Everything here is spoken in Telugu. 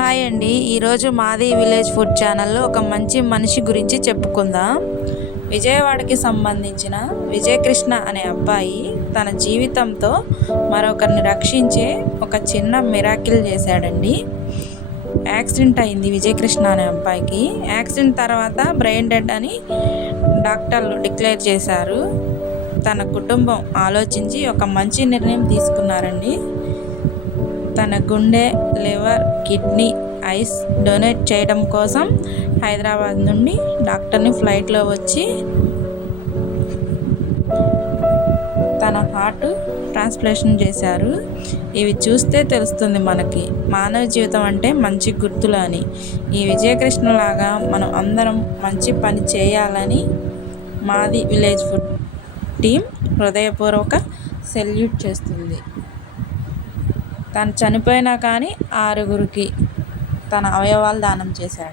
హాయ్ అండి. ఈరోజు మాది విలేజ్ ఫుడ్ ఛానల్లో ఒక మంచి మనిషి గురించి చెప్పుకుందాం. విజయవాడకి సంబంధించిన విజయకృష్ణ అనే అబ్బాయి తన జీవితంతో మరొకరిని రక్షించే ఒక చిన్న మిరాకిల్ చేశాడండి. యాక్సిడెంట్ అయింది విజయకృష్ణ అనే అబ్బాయికి. యాక్సిడెంట్ తర్వాత బ్రెయిన్ డెడ్ అని డాక్టర్లు డిక్లేర్ చేశారు. తన కుటుంబం ఆలోచించి ఒక మంచి నిర్ణయం తీసుకున్నారండి. తన గుండె, లివర్, కిడ్నీ, ఐస్ డొనేట్ చేయడం కోసం హైదరాబాద్ నుండి డాక్టర్ని ఫ్లైట్లో వచ్చి తన హార్ట్ ట్రాన్స్ప్లాంటేషన్ చేశారు. ఇవి చూస్తే తెలుస్తుంది మనకి మానవ జీవితం అంటే మంచి గుర్తులు అని. ఈ విజయకృష్ణలాగా మనం అందరం మంచి పని చేయాలని మాది విలేజ్ ఫుడ్ టీం హృదయపూర్వక సెల్యూట్ చేస్తుంది. తను చనిపోయినా కానీ 6గురికి తన అవయవాలు దానం చేశాడు.